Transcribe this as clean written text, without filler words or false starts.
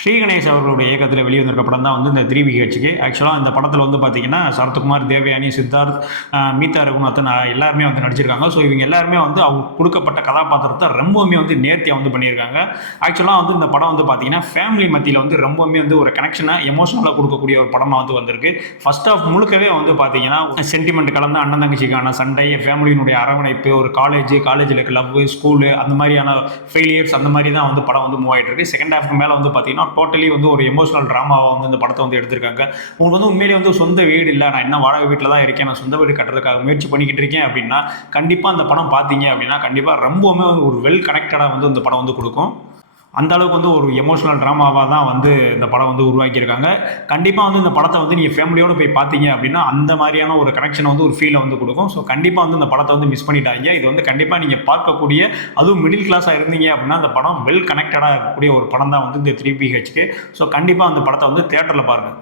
ஸ்ரீகணேஷ் அவர்களுடைய இயக்கத்தில் வெளிவந்திருக்க படம் தான் வந்து இந்த 3BHK. ஆக்சுவலாக இந்த படத்தில் வந்து பார்த்தீங்கன்னா சரத்குமார், தேவயானி, சித்தார்த், மீதா ரகுநாதன் எல்லாருமே வந்து நடிச்சிருக்காங்க. ஸோ இவங்க எல்லாருமே வந்து அவங்க கொடுக்கப்பட்ட கதாபாத்திரத்தை ரொம்பவுமே வந்து நேர்த்தியாக வந்து பண்ணியிருக்காங்க. ஆக்சுவலாக வந்து இந்த படம் வந்து பார்த்தீங்கன்னா ஃபேமிலி மத்தியில் வந்து ரொம்பவுமே வந்து ஒரு கனெக்ஷனை எமோஷனலாக கொடுக்கக்கூடிய ஒரு படமாக வந்து வந்திருக்கு. ஃபர்ஸ்ட் ஆஃப் முழுக்கவே வந்து பார்த்தீங்கன்னா சென்டிமெண்ட் கலந்த அண்ணன் தங்கச்சிக்கான சண்டை, ஃபேமிலியினுடைய அரவணைப்பு, ஒரு காலேஜில் இருக்க லவ், ஸ்கூலு, அந்த மாதிரியான ஃபெயிலியர்ஸ், அந்த மாதிரி தான் வந்து படம் வந்து மூவ் ஆகிட்டு இருக்கு. செகண்ட் ஹாஃப்க்கு மேலே வந்து பார்த்தீங்கன்னா டோட்டலி வந்து ஒரு எமோஷனல் ட்ராமாவை வந்து இந்த படத்தை வந்து எடுத்திருக்காங்க. உங்களுக்கு வந்து உண்மையிலேயே வந்து சொந்த வீடு இல்லை, நான் இன்னும் வாடகை வீட்டில் தான் இருக்கேன், நான் சொந்த வீடு கட்டுறதுக்காக முயற்சி பண்ணிக்கிட்டு இருக்கேன் அப்படின்னா கண்டிப்பாக அந்த படம் பார்த்தீங்க அப்படின்னா கண்டிப்பாக ரொம்பவுமே ஒரு வெல் கனெக்டடாக வந்து இந்த படம் வந்து கொடுக்கும். அந்த அளவுக்கு வந்து ஒரு எமோஷனல் ட்ராமாவாக தான் வந்து இந்த படம் வந்து உருவாக்கியிருக்காங்க. கண்டிப்பாக வந்து இந்த படத்தை வந்து நீங்கள் ஃபேமிலியோடு போய் பார்த்தீங்க அப்படின்னா அந்த மாதிரியான ஒரு கனெக்ஷனை வந்து ஒரு ஃபீலை வந்து கொடுக்கும். ஸோ கண்டிப்பாக வந்து இந்த படத்தை வந்து மிஸ் பண்ணிட்டாங்க. இது வந்து கண்டிப்பாக நீங்கள் பார்க்கக்கூடிய, அதுவும் மிடில் கிளாஸாக இருந்தீங்க அப்படின்னா அந்த படம் வெல் கனெக்டடாக இருக்கக்கூடிய ஒரு படம் தான் வந்து இந்த 3BHK. ஸோ கண்டிப்பாக அந்த படத்தை வந்து தியேட்டரில் பாருங்கள்.